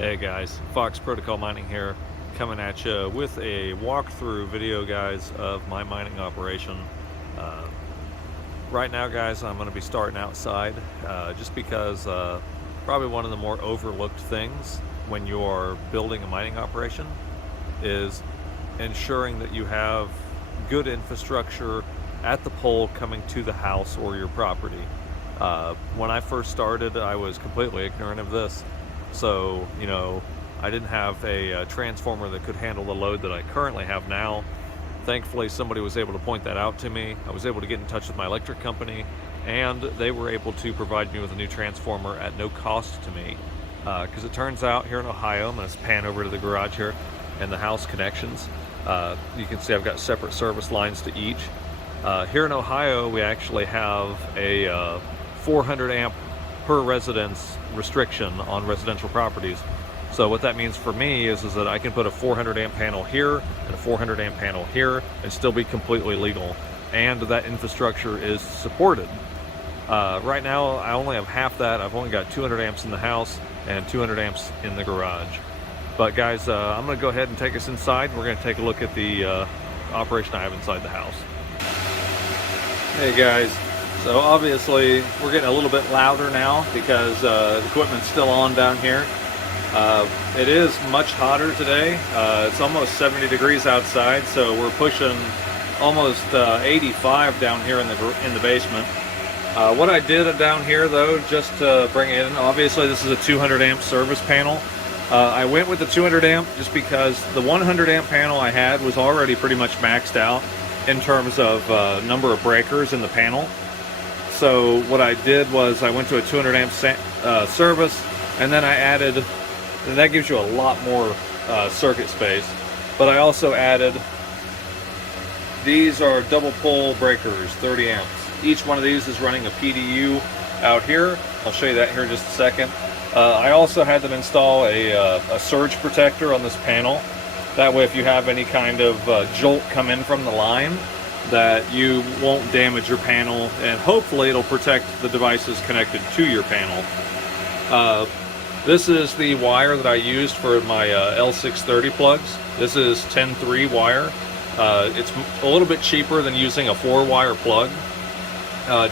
Hey guys, Fox Protocol Mining here, coming at you with a walkthrough video, guys, of my mining operation. Uh, right now, guys, I'm going to be starting outside, just because probably one of the more overlooked things when you're building a mining operation is ensuring that you have good infrastructure at the pole coming to the house or your property. When I first started, I was completely ignorant of this. So, I didn't have a transformer that could handle the load that I currently have now. Thankfully, somebody was able to point that out to me. I was able to get in touch with my electric company, and they were able to provide me with a new transformer at no cost to me. Because it turns out here in Ohio, I'm going to pan over to the garage here and the house connections. You can see I've got separate service lines to each. Here in Ohio, we actually have a 400 amp per residence restriction on residential properties. So what that means for me is that I can put a 400 amp panel here and a 400 amp panel here and still be completely legal, and that infrastructure is supported. Right now I only have half that. I've only got 200 amps in the house and 200 amps in the garage. But guys, I'm going to go ahead and take us inside. We're going to take a look at the operation I have inside the house. Hey guys, so obviously we're getting a little bit louder now because the equipment's still on down here. It is much hotter today. It's almost 70 degrees outside, so we're pushing almost 85 down here in the basement. What I did down here, though, just to bring it in, obviously this is a 200 amp service panel. I went with the 200 amp just because the 100 amp panel I had was already pretty much maxed out in terms of number of breakers in the panel. So what I did was I went to a 200 amp service, and then I added, and that gives you a lot more circuit space, but I also added, these are double pole breakers, 30 amps. Each one of these is running a PDU out here. I'll show you that here in just a second. I also had them install a surge protector on this panel. That way if you have any kind of jolt come in from the line, that you won't damage your panel, and hopefully it'll protect the devices connected to your panel. This is the wire that I used for my L630 plugs. This is 10-3 wire. It's a little bit cheaper than using a 4-wire plug,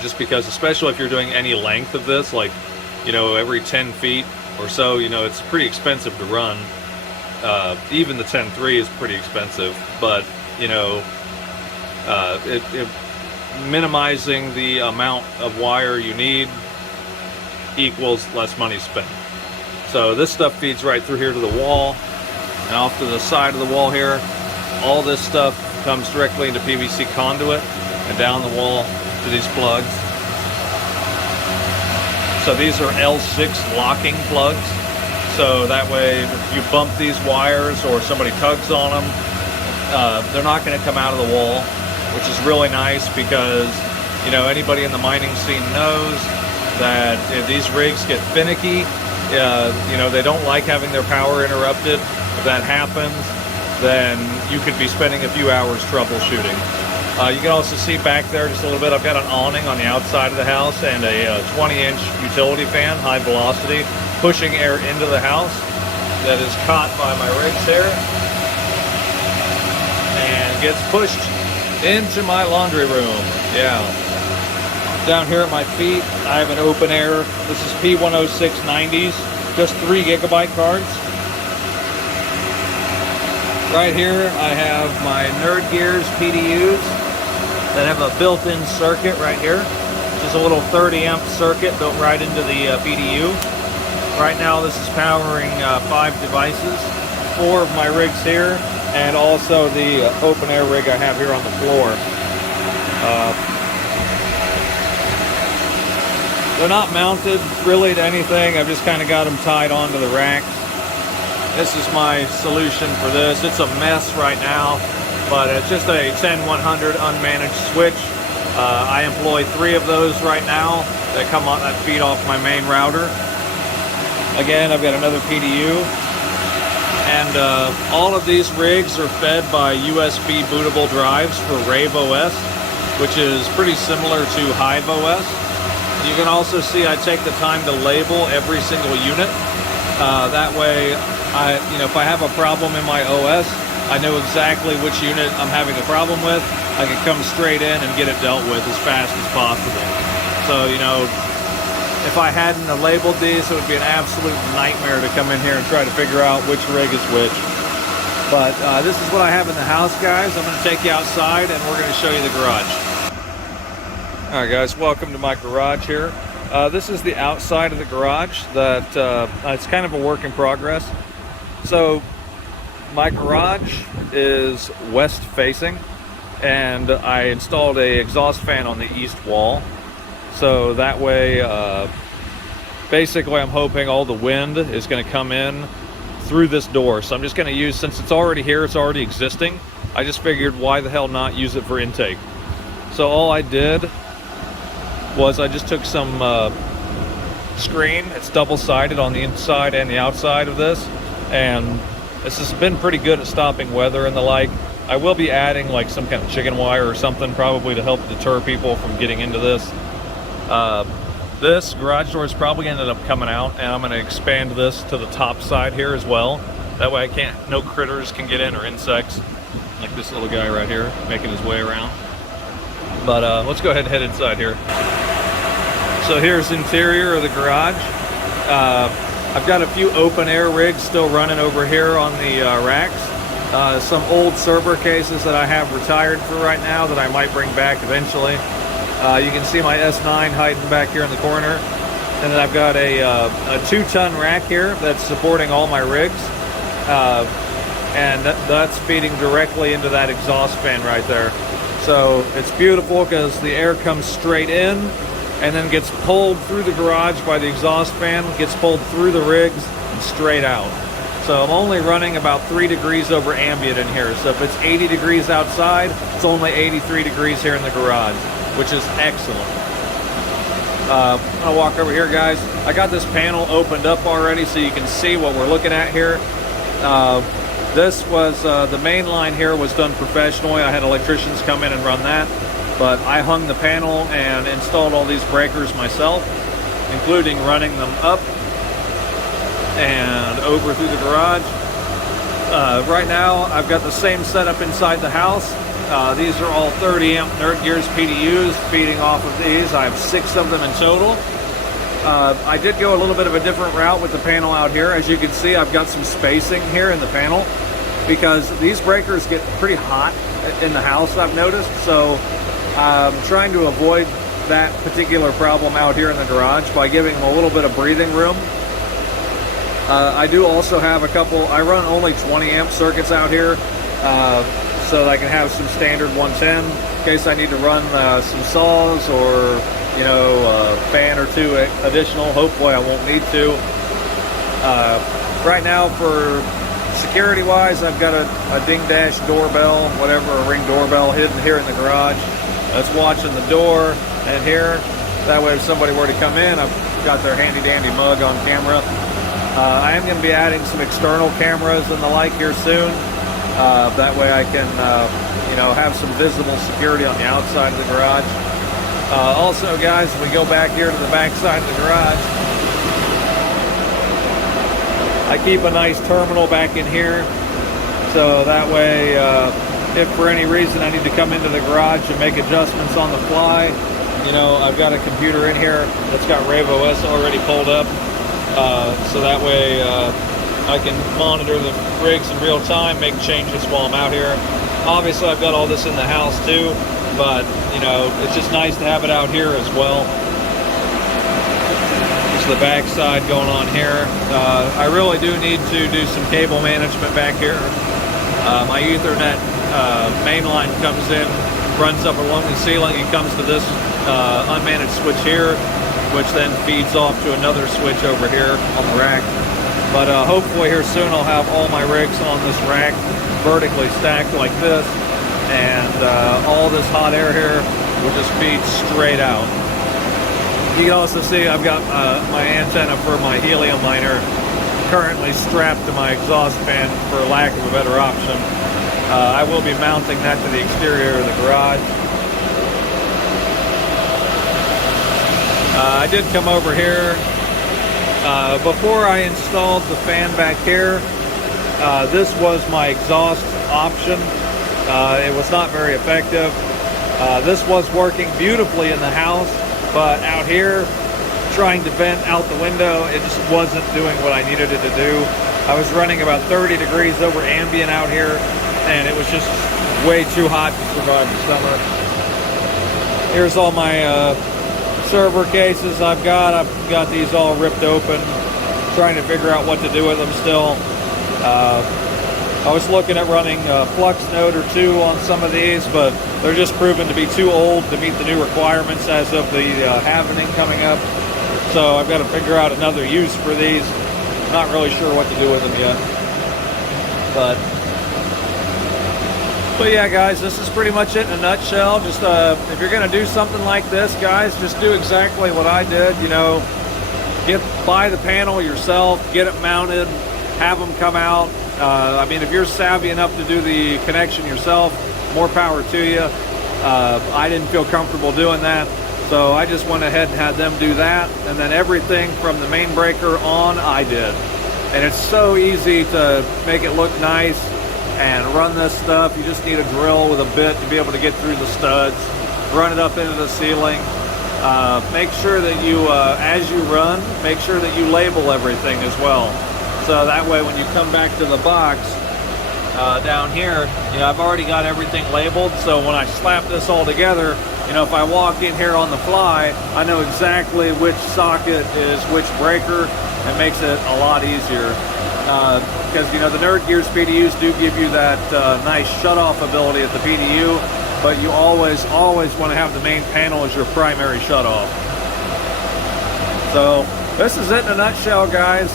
just because, especially if you're doing any length of this, like, every 10 feet or so, it's pretty expensive to run. Even the 10-3 is pretty expensive, but, minimizing the amount of wire you need equals less money spent. So this stuff feeds right through here to the wall, and off to the side of the wall here. All this stuff comes directly into PVC conduit and down the wall to these plugs. So these are L6 locking plugs. So that way, if you bump these wires or somebody tugs on them, they're not going to come out of the wall, which is really nice because, anybody in the mining scene knows that if these rigs get finicky, they don't like having their power interrupted. If that happens, then you could be spending a few hours troubleshooting. You can also see back there just a little bit, I've got an awning on the outside of the house and a 20-inch utility fan, high velocity, pushing air into the house that is caught by my rigs here and gets pushed into my laundry room. Yeah. Down here at my feet, I have an open air. This is P10690s, just 3 gigabyte cards. Right here, I have my Nerd Gears PDUs that have a built-in circuit right here. Just a little 30 amp circuit built right into the PDU. Right now, this is powering 5 devices, 4 of my rigs here, and also the open air rig I have here on the floor. They're not mounted really to anything. I've just kind of got them tied onto the racks. This is my solution for this. It's a mess right now, but it's just a 10100 unmanaged switch. I employ 3 of those right now that feed off my main router. Again, I've got another PDU. And all of these rigs are fed by USB bootable drives for Rave OS, which is pretty similar to Hive OS. You can also see I take the time to label every single unit. That way, if I have a problem in my OS, I know exactly which unit I'm having a problem with. I can come straight in and get it dealt with as fast as possible. So, if I hadn't labeled these, it would be an absolute nightmare to come in here and try to figure out which rig is which. But this is what I have in the house, guys. I'm going to take you outside and we're going to show you the garage. All right, guys, welcome to my garage here. This is the outside of the garage that it's kind of a work in progress. So my garage is west facing, and I installed a exhaust fan on the east wall. So that way, basically I'm hoping all the wind is going to come in through this door. So I'm just going to use, since it's already here, it's already existing, I just figured why the hell not use it for intake. So all I did was I just took some screen. It's double-sided on the inside and the outside of this, and this has been pretty good at stopping weather and the like. I will be adding like some kind of chicken wire or something, probably to help deter people from getting into this. This garage door is probably ended up coming out, and I'm going to expand this to the top side here as well. That way no critters can get in, or insects, like this little guy right here making his way around. But let's go ahead and head inside here. So here's the interior of the garage. I've got a few open air rigs still running over here on the racks. Some old server cases that I have retired for right now that I might bring back eventually. You can see my S9 hiding back here in the corner. And then I've got a 2-ton rack here that's supporting all my rigs. And that's feeding directly into that exhaust fan right there. So it's beautiful because the air comes straight in and then gets pulled through the garage by the exhaust fan, gets pulled through the rigs and straight out. So I'm only running about 3 degrees over ambient in here. So if it's 80 degrees outside, it's only 83 degrees here in the garage, which is excellent. I'm gonna walk over here, guys. I got this panel opened up already so you can see what we're looking at here. This was, the main line here was done professionally. I had electricians come in and run that. But I hung the panel and installed all these breakers myself, including running them up and over through the garage. Right now, I've got the same setup inside the house. These are all 30 amp Nerd Gears PDUs feeding off of these. I have 6 of them in total. I did go a little bit of a different route with the panel out here. As you can see, I've got some spacing here in the panel because these breakers get pretty hot in the house, I've noticed. So I'm trying to avoid that particular problem out here in the garage by giving them a little bit of breathing room. I do also have a couple, I run only 20 amp circuits out here, so that I can have some standard 110 in case I need to run some saws or, a fan or 2 additional. Hopefully I won't need to. Right now, for security wise, I've got a ding dash doorbell, whatever, a Ring doorbell hidden here in the garage. That's watching the door and here. That way if somebody were to come in, I've got their handy dandy mug on camera. I am going to be adding some external cameras and the like here soon. That way I can, have some visible security on the outside of the garage. Also, guys, we go back here to the back side of the garage. I keep a nice terminal back in here, so that way, if for any reason I need to come into the garage and make adjustments on the fly, I've got a computer in here that's got RaveOS already pulled up, so that way I can monitor the rigs in real time, make changes while I'm out here. Obviously, I've got all this in the house too, but it's just nice to have it out here as well. This is the back side going on here. I really do need to do some cable management back here. My Ethernet main line comes in, runs up along the ceiling and comes to this unmanaged switch here, which then feeds off to another switch over here on the rack. But hopefully here soon I'll have all my rigs on this rack vertically stacked like this, and all this hot air here will just feed straight out. You can also see I've got my antenna for my helium miner currently strapped to my exhaust fan for lack of a better option. I will be mounting that to the exterior of the garage. I did come over here Before I installed the fan back here, this was my exhaust option. It was not very effective. This was working beautifully in the house, but out here, trying to vent out the window, it just wasn't doing what I needed it to do. I was running about 30 degrees over ambient out here, and it was just way too hot to survive the summer. Here's all my server cases I've got these all ripped open, trying to figure out what to do with them still. I was looking at running a flux node or two on some of these, but they're just proven to be too old to meet the new requirements as of the halvening coming up. So I've got to figure out another use for these. Not really sure what to do with them yet. But yeah, guys, this is pretty much it in a nutshell. Just if you're going to do something like this, guys, just do exactly what I did. You know, buy the panel yourself, get it mounted, have them come out. I mean, if you're savvy enough to do the connection yourself, more power to you. I didn't feel comfortable doing that, so I just went ahead and had them do that, and then everything from the main breaker on, I did. And it's so easy to make it look nice and run this stuff. You just need a drill with a bit to be able to get through the studs, run it up into the ceiling. Make sure that you, as you run, make sure that you label everything as well. So that way when you come back to the box down here, you know, I've already got everything labeled. So when I slap this all together, you know, if I walk in here on the fly, I know exactly which socket is which breaker. It makes it a lot easier. Because, you know, the Nerd Gears PDUs do give you that nice shut-off ability at the PDU, but you always want to have the main panel as your primary shut-off. So this is it in a nutshell, guys.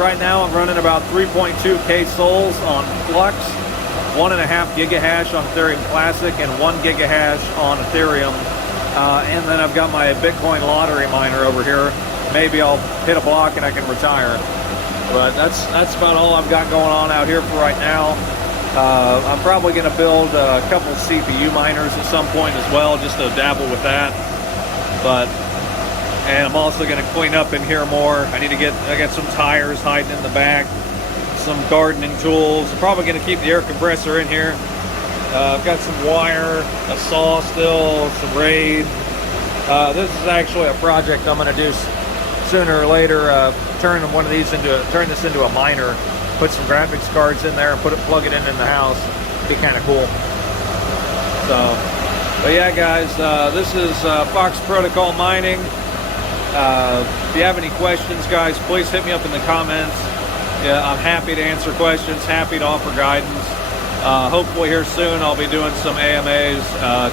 Right now I'm running about 3.2K souls on Flux, 1.5 gigahash on Ethereum Classic, and 1 gigahash on Ethereum. And then I've got my Bitcoin lottery miner over here. Maybe I'll hit a block and I can retire. But that's about all I've got going on out here for right now. I'm probably going to build a couple CPU miners at some point as well, just to dabble with that. And I'm also going to clean up in here more. I got some tires hiding in the back, some gardening tools. I'm probably going to keep the air compressor in here. I've got some wire, a saw still, some raid. This is actually a project I'm going to do sooner or later. Turn this into a miner. Put some graphics cards in there and plug it in the house. It'd be kind of cool. But yeah, guys, this is Fox Protocol Mining. If you have any questions, guys, please hit me up in the comments. Yeah, I'm happy to answer questions, happy to offer guidance. Hopefully here soon I'll be doing some AMAs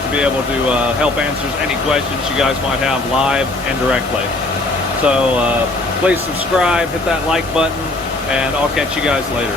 to be able to help answer any questions you guys might have live and directly. So please subscribe, hit that like button, and I'll catch you guys later.